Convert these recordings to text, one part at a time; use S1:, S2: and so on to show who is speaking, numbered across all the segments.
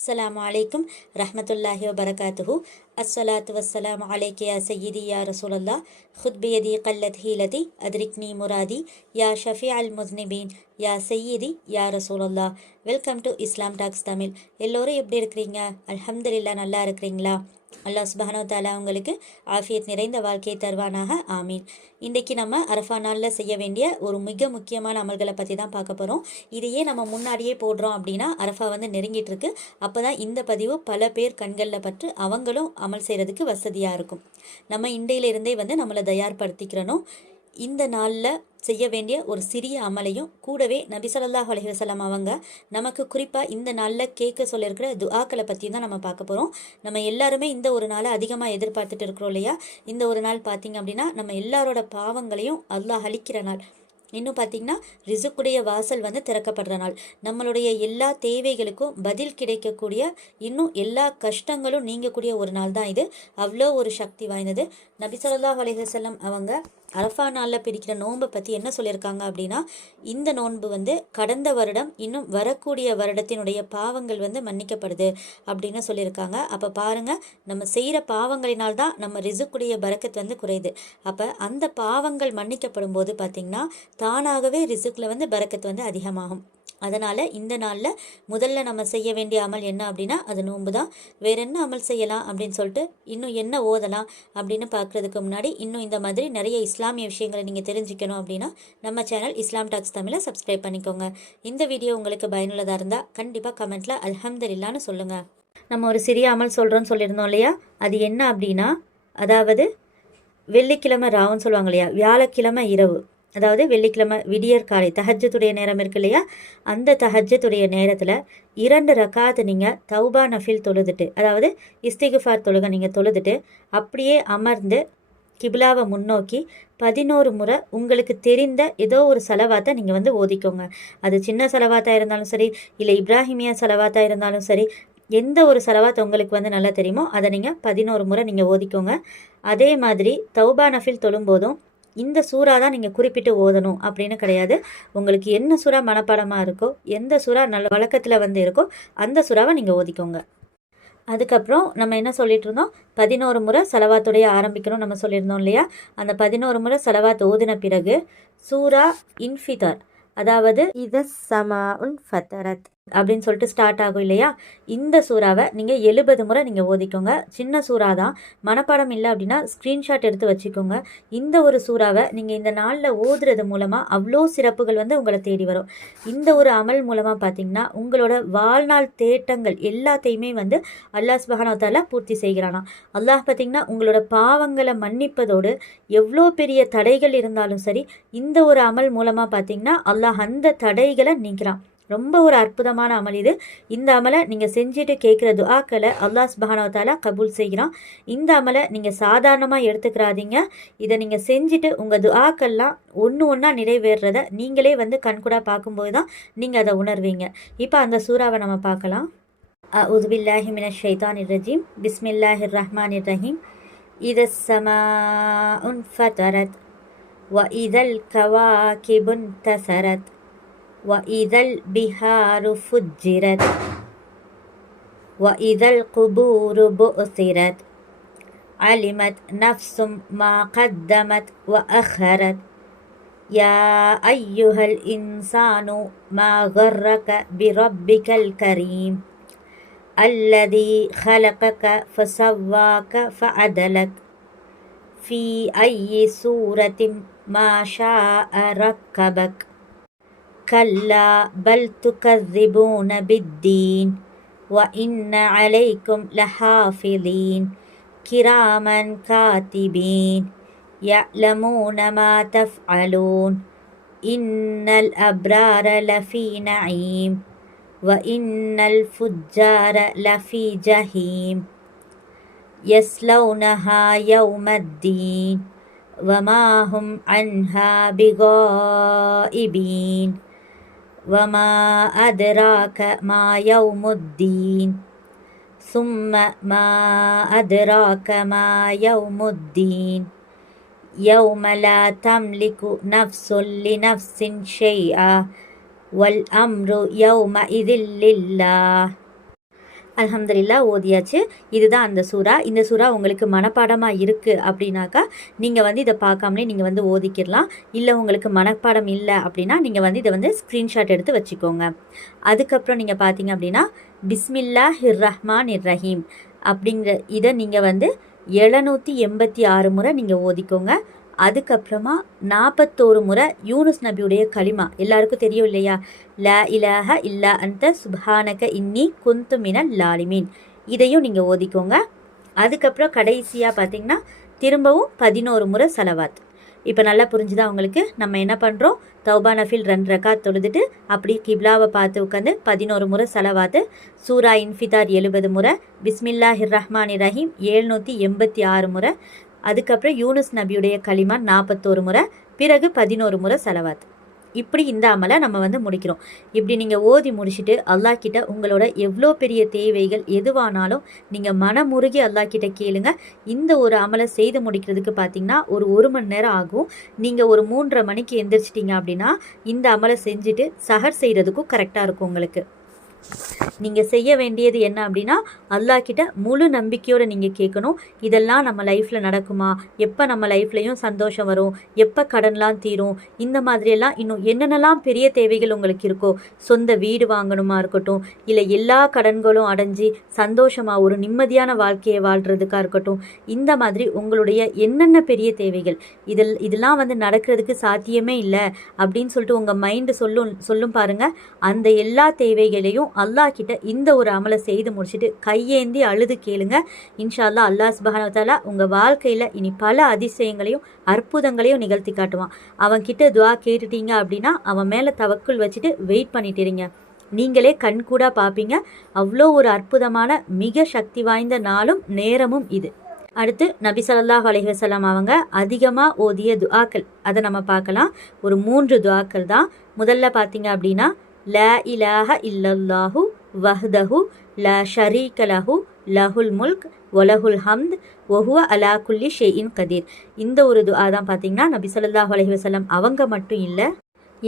S1: அஸ்லாம் அலைக்கும் ரஹமத்துல்லாஹி வபரகாத்துஹு. அஸ்ஸலாத்து வஸ்ஸலாம் அலைக்கு யா சையீதி யா ரசூலல்லா. ஹுத்பியதி கல்லத் ஹீலதி அத்ரிக்னி முராதி யா ஷஃபி அல் முஸ்னிபீன் யா சையீதி யா ரசூலல்லா. Welcome to Islam talks Tamil. எல்லோரும் எப்படி இருக்கிறீங்க? அலமதுல்லா நல்லா இருக்கிறீங்களா? அல்லாஹ் சுபஹானோ தாலா உங்களுக்கு ஆஃபியத் நிறைந்த வாழ்க்கையை தருவானாக ஆமீன். இன்றைக்கி நம்ம அரஃபா நாளில் செய்ய வேண்டிய ஒரு மிக முக்கியமான அமல்களை பற்றி தான் பார்க்க போகிறோம் இதையே நம்ம முன்னாடியே போடுறோம் அப்படின்னா அரஃபா வந்து நெருங்கிட்டு இருக்கு. அப்போ தான் இந்த பதிவு பல பேர் கண்களில் பட்டு அவங்களும் அமல் செய்கிறதுக்கு வசதியாக இருக்கும். நம்ம இண்டையிலிருந்தே வந்து நம்மளை தயார்படுத்திக்கிறணும். இந்த நாளில் செய்ய வேண்டிய ஒரு சிறிய அமலையும் கூடவே நபி சொல்லாஹ் அலைஹி அவங்க நமக்கு குறிப்பாக இந்த நாளில் கேட்க சொல்லியிருக்கிற துஆக்களை பற்றி தான் நம்ம பார்க்க போகிறோம் நம்ம எல்லாருமே இந்த ஒரு நாளை அதிகமாக எதிர்பார்த்துட்டு இருக்கிறோம் இல்லையா? இந்த ஒரு நாள் பார்த்தீங்க அப்படின்னா நம்ம எல்லாரோட பாவங்களையும் அல்லாஹ் அழிக்கிற நாள். இன்னும் பார்த்தீங்கன்னா ரிசுக்குடைய வாசல் வந்து திறக்கப்படுற நாள். நம்மளுடைய எல்லா தேவைகளுக்கும் பதில் கிடைக்கக்கூடிய இன்னும் எல்லா கஷ்டங்களும் நீங்கக்கூடிய ஒரு நாள் தான் இது. அவ்வளோ ஒரு சக்தி வாய்ந்தது. நபி ஸல்லல்லாஹு அலைஹி அவங்க அரஃபா நாளில் பிடிக்கிற நோன்பை பற்றி என்ன சொல்லியிருக்காங்க அப்படின்னா இந்த நோன்பு வந்து கடந்த வருடம் இன்னும் வரக்கூடிய வருடத்தினுடைய பாவங்கள் வந்து மன்னிக்கப்படுது அப்படின்னு சொல்லியிருக்காங்க. அப்போ பாருங்கள் நம்ம செய்கிற பாவங்களினால் தான் நம்ம ரிசுக்குடைய பறக்கத்து வந்து குறையுது. அப்போ அந்த பாவங்கள் மன்னிக்கப்படும் போது பார்த்திங்கன்னா தானாகவே ரிசுக்கில் வந்து பறக்கத்து வந்து அதிகமாகும். அதனால் இந்த நாளில் முதல்ல நம்ம செய்ய வேண்டிய அமல் என்ன அப்படின்னா அது நோன்பு தான் வேற என்ன அமல் செய்யலாம் அப்படின்னு சொல்லிட்டு இன்னும் என்ன ஓதலாம் அப்படின்னு பார்க்குறதுக்கு முன்னாடி இன்னும் இந்த மாதிரி நிறைய இஸ்லாமிய விஷயங்களை நீங்கள் தெரிஞ்சுக்கணும் அப்படின்னா நம்ம சேனல் இஸ்லாம் டாக்ஸ் தமிழை சப்ஸ்கிரைப் பண்ணிக்கோங்க. இந்த வீடியோ உங்களுக்கு பயனுள்ளதாக இருந்தால் கண்டிப்பாக கமெண்ட்டில் அல்ஹம்துலில்லான்னு சொல்லுங்கள் நம்ம ஒரு சிறிய அமல் சொல்கிறோன்னு சொல்லியிருந்தோம் இல்லையா? அது என்ன அப்படின்னா அதாவது வெள்ளிக்கிழமை ராவுன்னு சொல்லுவாங்க இல்லையா? வியாழக்கிழமை இரவு. அதாவது வெள்ளிக்கிழமை விடியற் காலை தஹஜத்துடைய நேரம் இருக்கு இல்லையா? அந்த தஹஜத்துடைய நேரத்தில் இரண்டு ரக்காத்து நீங்கள் தௌபா நஃபில் தொழுதுட்டு அதாவது இஸ்திகுஃபார் தொழுக நீங்கள் தொழுதுட்டு அப்படியே அமர்ந்து கிபிலாவை முன்னோக்கி பதினோரு முறை உங்களுக்கு தெரிந்த ஏதோ ஒரு செலவாத்தை நீங்கள் வந்து ஓதிக்கோங்க. அது சின்ன செலவாத்தாக இருந்தாலும் சரி இல்லை இப்ராஹிமியா செலவாத்தாக இருந்தாலும் சரி எந்த ஒரு செலவாத் உங்களுக்கு வந்து நல்லா தெரியுமோ அதை நீங்கள் பதினோரு முறை நீங்கள் ஓதிக்கோங்க. அதே மாதிரி தௌபா நஃபில் தொழும்போதும் இந்த சூறா தான் நீங்கள் குறிப்பிட்டு ஓதணும் அப்படின்னு கிடையாது. உங்களுக்கு என்ன சுறா மனப்பாடமாக இருக்கோ எந்த சுறா நல்ல வழக்கத்தில் வந்து இருக்கோ அந்த சுறாவை நீங்கள் ஓதிக்கோங்க. அதுக்கப்புறம் நம்ம என்ன சொல்லிட்டு இருந்தோம்? பதினோரு முறை செலவாத்துடைய ஆரம்பிக்கணும் நம்ம சொல்லியிருந்தோம் இல்லையா? அந்த பதினோரு முறை செலவாத் ஓதின பிறகு சூரா இன்ஃபிதர் அதாவது இத சமா உன் ஃபத்தரத் அப்படின்னு சொல்லிட்டு ஸ்டார்ட் ஆகும் இல்லையா? இந்த சூறாவை நீங்கள் எழுபது முறை நீங்கள் ஓதிக்கோங்க. சின்ன சூறா தான். மனப்பாடம் இல்லை அப்படின்னா ஸ்க்ரீன்ஷாட் எடுத்து வச்சுக்கோங்க. இந்த ஒரு சூறாவை நீங்கள் இந்த நாளில் ஓதுறது மூலமாக அவ்வளோ சிறப்புகள் வந்து உங்களை தேடி வரும். இந்த ஒரு அமல் மூலமாக பார்த்தீங்கன்னா உங்களோட வாழ்நாள் தேட்டங்கள் எல்லாத்தையுமே வந்து அல்லாஹ் சுபஹானவத்தால பூர்த்தி செய்கிறானா அல்லாஹ் பார்த்தீங்கன்னா உங்களோட பாவங்களை மன்னிப்பதோடு எவ்வளோ பெரிய தடைகள் இருந்தாலும் சரி இந்த ஒரு அமல் மூலமாக பார்த்தீங்கன்னா அல்லாஹ் அந்த தடைகளை நீக்கிறான். ரொம்ப ஒரு அற்புதமான அமல் இது இந்த அமலை நீங்கள் செஞ்சுட்டு கேட்குற துஆக்களை அல்லாஹ் சுபஹானவத்தாலா கபூல் செய்கிறான் இந்த அமலை நீங்கள் சாதாரணமாக எடுத்துக்கிறாதீங்க இதை நீங்கள் செஞ்சுட்டு உங்கள் துஆக்கள்லாம் ஒன்று ஒன்றா நிறைவேறத நீங்களே வந்து கண்கூடாக பார்க்கும்போது தான் நீங்கள் அதை உணர்வீங்க இப்போ அந்த சூறாவை நம்ம பார்க்கலாம் أعوذ بالله من الشيطان الرجيم بسم الله الرحمن الرحيم إذا السماء انفطرت وإذا الكواكب انتثرت وإذا البحار فجرت وإذا القبور بؤثرت علمت نفس ما قدمت وأخرت. يا أيها الإنسان ما غرك بربك الكريم؟ الذي خلقك فسواك فعدلك. في أي سورة ما شاء ركبك؟ كلا بل تكذبون بالدين وإن عليكم لحافظين كراما كاتبين يعلمون ما تفعلون. إن الأبرار لفي نعيم وإن الفجار لفي جحيم. يصلونها يوم الدين وما هم عنها بغائبين. وما أدراك ما يوم الدين ثم ما أدراك ما يوم الدين يوم لا تملك نفس لنفس شيئا والأمر يومئذ لله அலமதுல்லா ஓதியாச்சு. இதுதான் அந்த சூறா. இந்த சூறா உங்களுக்கு மனப்பாடமாக இருக்குது அப்படின்னாக்கா நீங்கள் வந்து இதை பார்க்காமலே நீங்கள் வந்து ஓதிக்கிடலாம். இல்லை உங்களுக்கு மனப்பாடம் இல்லை அப்படின்னா நீங்கள் வந்து இதை வந்து ஸ்க்ரீன்ஷாட் எடுத்து வச்சுக்கோங்க. அதுக்கப்புறம் நீங்கள் பார்த்தீங்க அப்படின்னா பிஸ்மில்லா ஹிர் ரஹ்மான் இர் ரஹீம் அப்படிங்கிற இதை நீங்கள் வந்து எழுநூற்றி எண்பத்தி ஆறு முறை நீங்கள் ஓதிக்கோங்க. அதுக்கப்புறமா நாற்பத்தோரு முறை யூனுஸ் நபியுடைய களிமா. எல்லாருக்கும் தெரியும் இல்லையா ல இலஹ இல்லா அந்த சுபானக இன்னி குந்து மினல் லாலிமீன். இதையும் நீங்கள் ஓதிக்கோங்க. அதுக்கப்புறம் கடைசியாக பார்த்தீங்கன்னா திரும்பவும் பதினோரு முறை செலவாத். இப்போ நல்லா புரிஞ்சுதா உங்களுக்கு? நம்ம என்ன பண்ணுறோம் தௌபா நஃபில் ரெண்டு ரக்கா தொழுதுட்டு அப்படி கிப்லாவை பார்த்து உட்காந்து பதினோரு முறை செலவாத்து சூரா இன்ஃபிதார் எழுபது முறை. பிஸ்மில்லா ஹிர் ரஹ்மான் ரஹீம் ஏழ்நூற்றி எண்பத்தி ஆறு முறை. அதுக்கப்புறம் யூனுஸ் நபியுடைய களிமா நாற்பத்தோரு முறை பிறகு பதினோரு முறை செலவாத். இப்படி இந்த அமலை நம்ம வந்து முடிக்கிறோம். இப்படி நீங்கள் ஓதி முடிச்சுட்டு அல்லாஹ் கிட்ட உங்களோட எவ்வளோ பெரிய தேவைகள் எதுவானாலும் நீங்கள் மனமுருகி அல்லாஹ் கிட்ட கேளுங்க. இந்த ஒரு அமலை செய்து முடிக்கிறதுக்கு பார்த்தீங்கன்னா ஒரு ஒரு மணி நேரம் ஆகும். நீங்கள் ஒரு மூன்றரை மணிக்கு எந்திரிச்சிட்டிங்க அப்படின்னா இந்த அமலை செஞ்சுட்டு சஹர் செய்கிறதுக்கும் கரெக்டாக இருக்கும் உங்களுக்கு. நீங்கள் செய்ய வேண்டியது என்ன அப்படின்னா அல்லாஹ் கிட்ட முழு நம்பிக்கையோடு நீங்கள் கேட்கணும். இதெல்லாம் நம்ம லைஃப்பில் நடக்குமா? எப்போ நம்ம லைஃப்லையும் சந்தோஷம் வரும்? எப்போ கடன்லாம் தீரும்? இந்த மாதிரியெல்லாம் இன்னும் என்னென்னலாம் பெரிய தேவைகள் உங்களுக்கு இருக்கோ சொந்த வீடு வாங்கணுமா இருக்கட்டும் இல்லை எல்லா கடன்களும் அடைஞ்சி சந்தோஷமாக ஒரு நிம்மதியான வாழ்க்கையை வாழ்கிறதுக்காக இருக்கட்டும் இந்த மாதிரி உங்களுடைய என்னென்ன பெரிய தேவைகள்? இதில் இதெல்லாம் வந்து நடக்கிறதுக்கு சாத்தியமே இல்லை அப்படின்னு சொல்லிட்டு உங்கள் மைண்டு சொல்லும் சொல்லும் பாருங்கள் அந்த எல்லா தேவைகளையும் அல்லாஹ் கிட்ட இந்த ஒரு அமலை செய்து முடிச்சுட்டு கையேந்தி அழுது கேளுங்க. இன்ஷா அல்லா அல்லாஹ் சுபஹானத்தாலா உங்கள் வாழ்க்கையில் இனி பல அதிசயங்களையும் அற்புதங்களையும் நிகழ்த்தி காட்டுவான். அவன் கிட்ட துவா கேட்டுட்டீங்க அப்படின்னா அவன் மேலே தவக்குள் வச்சுட்டு வெயிட் பண்ணிட்டுறீங்க நீங்களே கண்கூடாக பார்ப்பீங்க. அவ்வளோ ஒரு அற்புதமான மிக சக்தி வாய்ந்த நாளும் நேரமும் இது. அடுத்து நபி சல்லாஹ் அலைஹசல்லாம் அவங்க அதிகமாக ஓதிய துஆக்கள். அதை நம்ம பார்க்கலாம். ஒரு மூன்று துஆக்கள் தான். முதல்ல பார்த்தீங்க அப்படின்னா ல இலாஹ இல்லல்லாஹு வஹ்தஹு ல ஷரீக லஹு லஹுல் முல்க் ஒலஹுல் ஹம்த் ஒஹுவ அலா குல்லி ஷெயின் கதீர் இந்த ஒரு துஆ தான் பார்த்தீங்கன்னா நபி சொல்லாஹ் அலஹி வசலம் அவங்க மட்டும் இல்லை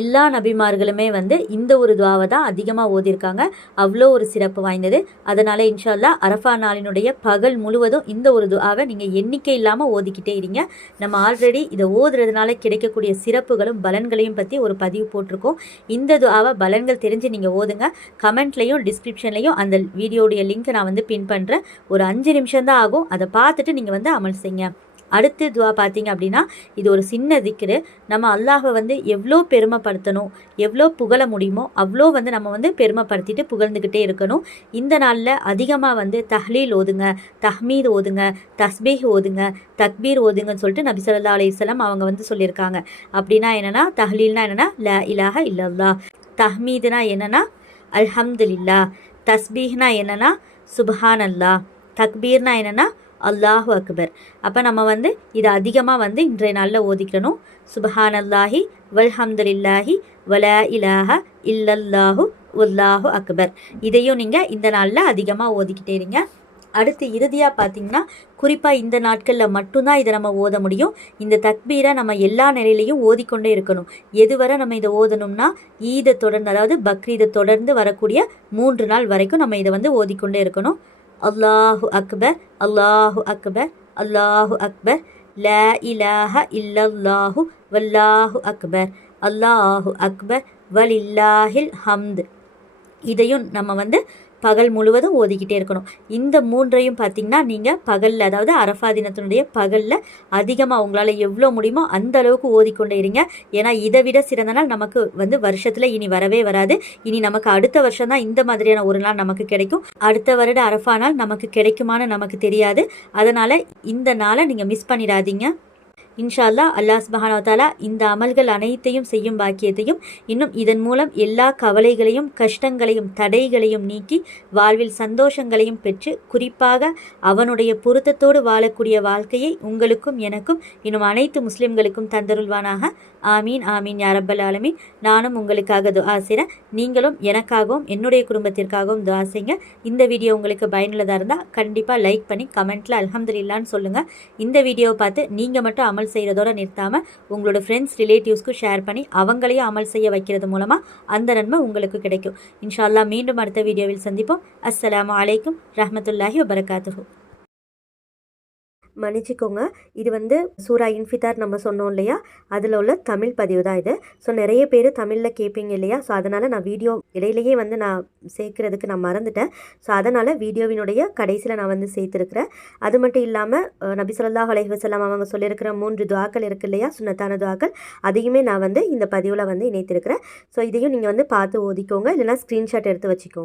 S1: எல்லா நபிமார்களுமே வந்து இந்த ஒரு துவாவை தான் அதிகமாக ஓதியிருக்காங்க. அவ்வளோ ஒரு சிறப்பு வாய்ந்தது. அதனால் இன்ஷால்லா அரஃபா நாளினுடைய பகல் முழுவதும் இந்த ஒரு துவாவை நீங்கள் எண்ணிக்கை இல்லாமல் ஓதிக்கிட்டே இருங்க. நம்ம ஆல்ரெடி இதை ஓதுறதுனால கிடைக்கக்கூடிய சிறப்புகளும் பலன்களையும் பற்றி ஒரு பதிவு போட்டிருக்கோம். இந்த துவாவை பலன்கள் தெரிஞ்சு நீங்கள் ஓதுங்க. கமெண்ட்லேயும் டிஸ்கிரிப்ஷன்லேயும் அந்த வீடியோடைய லிங்க்கை நான் வந்து பின் பண்ணுறேன் ஒரு அஞ்சு நிமிஷம் தான் ஆகும். அதை பார்த்துட்டு நீங்கள் வந்து அமல் செய்யுங்க. அடுத்து துவா பார்த்தீங்க அப்படின்னா இது ஒரு சின்ன திக்ரு. நம்ம அல்லாஹை வந்து எவ்வளோ பெருமைப்படுத்தணும் எவ்வளோ புகழ முடியுமோ அவ்வளோ வந்து நம்ம வந்து பெருமைப்படுத்திட்டு புகழ்ந்துக்கிட்டே இருக்கணும். இந்த நாளில் அதிகமாக வந்து தஹ்லீல் ஓதுங்க தஹ்மீத் ஓதுங்க தஸ்பீஹ் ஓதுங்க தக்பீர் ஓதுங்கன்னு சொல்லிட்டு நபி சொல்லா அலையம் அவங்க வந்து சொல்லியிருக்காங்க. அப்படின்னா என்னென்னா தஹ்லீல்னா என்னென்னா ல இலாஹ இல்லல்லா தஹ்மீதுனா என்னென்னா அல்ஹம்துலில்லா தஸ்பீஹ்னா என்னென்னா சுபஹான் அல்லா தக்பீர்னா என்னென்னா அல்லாஹு அக்பர். அப்போ நம்ம வந்து இதை அதிகமாக வந்து இன்றைய நாளில் ஓதிக்கணும். சுபஹான் அல்லாஹி வல்ஹம்துலில்லாஹி வல இலாஹ இல்லல்லாஹு உல்லாஹு அக்பர். இதையும் நீங்கள் இந்த நாளில் அதிகமாக ஓதிக்கிட்டே இருங்க. அடுத்து இறுதியாக பார்த்தீங்கன்னா குறிப்பாக இந்த நாட்களில் மட்டும்தான் இதை நம்ம ஓத முடியும். இந்த தக்பீரை நம்ம எல்லா நிலையிலையும் ஓதிக்கொண்டே இருக்கணும். எதுவரை நம்ம இதை ஓதணும்னா ஈதை தொடர்ந்து அதாவது பக்ரீதை தொடர்ந்து வரக்கூடிய மூன்று நாள் வரைக்கும் நம்ம இதை வந்து ஓதிக்கொண்டே இருக்கணும். அல்லாஹு அக்பர் அல்லாஹு அக்பர் அல்லாஹு அக்பர் ல இலாஹ இல்லல்லாஹு வல்லாஹு அக்பர் அல்லாஹு அக்பர் வலில்லாஹில் ஹம்து இதையும் நம்ம வந்து பகல் முழுவதும் ஓதிக்கிட்டே இருக்கணும். இந்த மூன்றையும் பார்த்திங்கன்னா நீங்கள் பகலில் அதாவது அரஃபா தினத்தினுடைய பகலில் அதிகமாக உங்களால் எவ்வளோ முடியுமோ அந்த அளவுக்கு ஓதிக்கொண்டே இருங்க. ஏன்னா இதை விட சிறந்த நாள் நமக்கு வந்து வருஷத்தில் இனி வரவே வராது. இனி நமக்கு அடுத்த வருஷம் தான் இந்த மாதிரியான ஒரு நாள் நமக்கு கிடைக்கும். அடுத்த வருட அரஃபா நாள் நமக்கு கிடைக்குமான்னு நமக்கு தெரியாது. அதனால் இந்த நாளை நீங்கள் மிஸ் பண்ணிடாதீங்க. இன்ஷால்லா அல்லாஹ் சுபஹானவத்தாலா இந்த அமல்கள் அனைத்தையும் செய்யும் பாக்கியத்தையும் இன்னும் இதன் மூலம் எல்லா கவலைகளையும் கஷ்டங்களையும் தடைகளையும் நீக்கி வாழ்வில் சந்தோஷங்களையும் பெற்று குறிப்பாக அவனுடைய பொருத்தத்தோடு வாழக்கூடிய வாழ்க்கையை உங்களுக்கும் எனக்கும் இன்னும் அனைத்து முஸ்லிம்களுக்கும் தந்தருள்வானாக. ஆமீன் ஆமீன் யாரப்பல் ஆலமீன். நானும் உங்களுக்காக துவா செய்கிறேன் நீங்களும் எனக்காகவும் என்னுடைய குடும்பத்திற்காகவும் துவா செய்யுங்க. இந்த வீடியோ உங்களுக்கு பயனுள்ளதாக இருந்தால் கண்டிப்பாக லைக் பண்ணி கமெண்ட்டில் அலமதுல்லான்னு சொல்லுங்கள் இந்த வீடியோவை பார்த்து நீங்கள் மட்டும் அமல் அமல் செய்கிறதோட நிறுத்தாமல் உங்களோட ஃப்ரெண்ட்ஸ் ரிலேட்டிவ்ஸ்க்கும் ஷேர் பண்ணி அவங்களையும் அமல் செய்ய வைக்கிறது மூலமாக அந்த நன்மை உங்களுக்கு கிடைக்கும். இன்ஷால்லா மீண்டும் அடுத்த வீடியோவில் சந்திப்போம். அஸ்லாம் அலைக்கும் ரஹமத்துல்லாஹி வபரகாத்துஹு.
S2: மன்னிச்சிக்கோங்க. இது வந்து சூரா இன்ஃபிதார் நம்ம சொன்னோம் இல்லையா? அதில் உள்ள தமிழ் பதிவு தான் இது. ஸோ நிறைய பேர் தமிழில் கேட்பீங்க இல்லையா? ஸோ அதனால் நான் வீடியோ இடையிலேயே வந்து நான் சேர்க்குறதுக்கு நான் மறந்துட்டேன். ஸோ அதனால் வீடியோவினுடைய கடைசியில் நான் வந்து சேர்த்துருக்கிறேன். அது மட்டும் இல்லாமல் நபி சொல்லா அலைஹி வஸல்லம் அவங்க சொல்லியிருக்கிற மூன்று துவாக்கள் இருக்கு இல்லையா? சுனத்தான துவாக்கள். அதையுமே நான் வந்து இந்த பதிவில் வந்து இணைத்திருக்கிறேன். ஸோ இதையும் நீங்கள் வந்து பார்த்து ஓதிக்கோங்க. இல்லைனா ஸ்க்ரீன்ஷாட் எடுத்து வச்சுக்கோங்க.